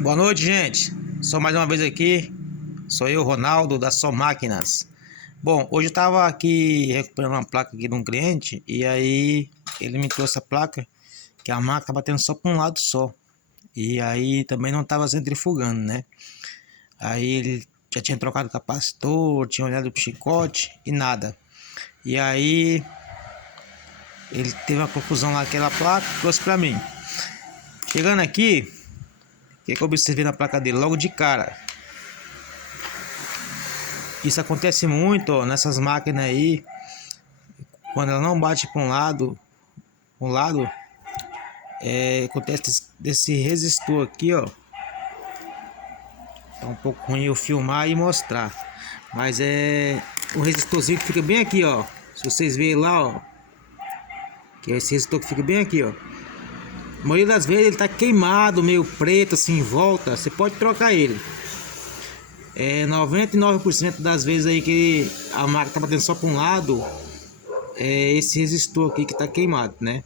Boa noite, gente. Só mais uma vez aqui. Sou eu, Ronaldo, da Só Máquinas. Bom, hoje eu tava aqui recuperando uma placa aqui de um cliente. E aí ele me trouxe a placa que a máquina tá batendo só para um lado só. E aí também não tava centrifugando, né? Aí ele já tinha trocado o capacitor, tinha olhado pro chicote e nada. E aí ele teve uma confusão lá naquela placa, trouxe para mim. Chegando aqui, o que eu observei na placa dele logo de cara? Isso acontece muito, ó, nessas máquinas aí, quando ela não bate para um lado acontece desse resistor aqui, ó. É um pouco ruim eu filmar e mostrar, mas é o resistorzinho que fica bem aqui, ó. Se vocês verem lá, ó, que é esse resistor que fica bem aqui, ó. A maioria das vezes ele tá queimado, meio preto assim em volta. Você pode trocar ele. 99% das vezes aí que a máquina tá batendo só para um lado, é esse resistor aqui que tá queimado, né?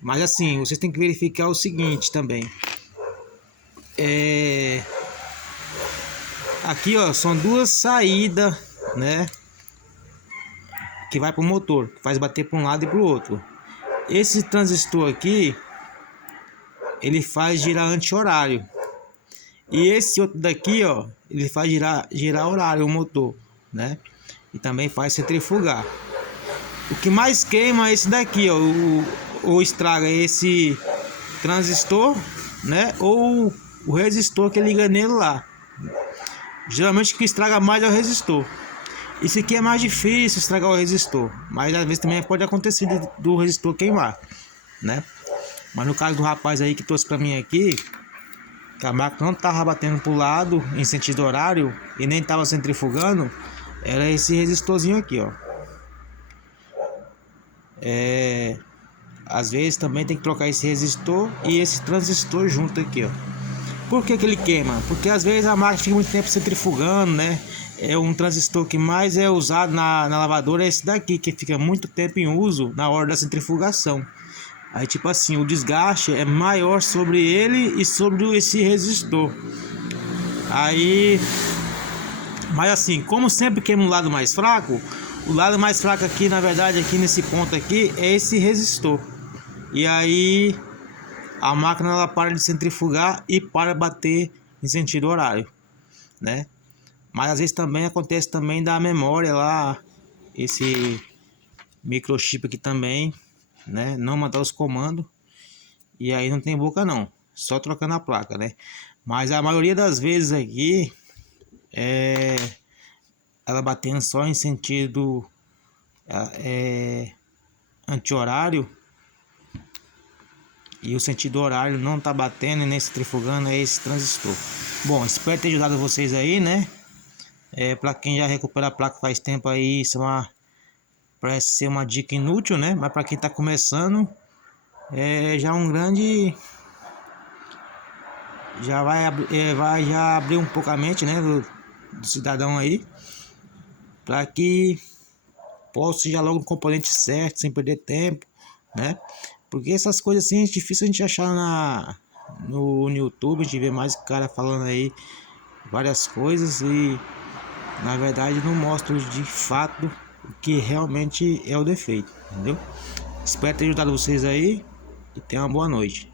Mas assim, vocês têm que verificar o seguinte também. Aqui, ó, são duas saídas, né? Que vai pro motor, que faz bater para um lado e pro outro. Esse transistor aqui, ele faz girar anti-horário. E esse outro daqui, ó, ele faz girar horário o motor, né? E também faz centrifugar. O que mais queima é esse daqui, ó, ou estraga esse transistor, né? Ou o resistor que liga nele lá. Geralmente o que estraga mais é o resistor. Isso aqui é mais difícil estragar o resistor, mas às vezes também pode acontecer do resistor queimar, né? Mas no caso do rapaz aí que trouxe para mim aqui, que a máquina não estava batendo para o lado em sentido horário e nem estava centrifugando, era esse resistorzinho aqui, ó. Às vezes também tem que trocar esse resistor e esse transistor junto aqui, ó. Por que ele queima? Porque às vezes a máquina fica muito tempo centrifugando, né? É um transistor que mais é usado na lavadora, é esse daqui, que fica muito tempo em uso na hora da centrifugação. Aí tipo assim, o desgaste é maior sobre ele e sobre esse resistor. Aí, mas assim, como sempre queima o lado mais fraco, o lado mais fraco aqui, na verdade, aqui nesse ponto aqui, é esse resistor. E aí a máquina ela para de centrifugar e para bater em sentido horário, né? Mas às vezes também acontece também da memória lá, esse microchip aqui também, né? Não mandar os comandos e aí não tem boca não, só trocando a placa, né? Mas a maioria das vezes aqui ela batendo só em sentido anti-horário e o sentido horário não tá batendo e nem centrifugando, é esse transistor. Bom, espero ter ajudado vocês aí, né? Para quem já recupera a placa faz tempo aí, isso parece ser uma dica inútil, né? Mas para quem tá começando, já um grande, já vai já abrir um pouco a mente, né, do cidadão aí, para que possa já logo o componente certo, sem perder tempo, né? Porque essas coisas assim é difícil a gente achar no YouTube. A gente vê mais cara falando aí várias coisas e na verdade não mostra de fato o que realmente é o defeito, entendeu? Espero ter ajudado vocês aí e tenham uma boa noite.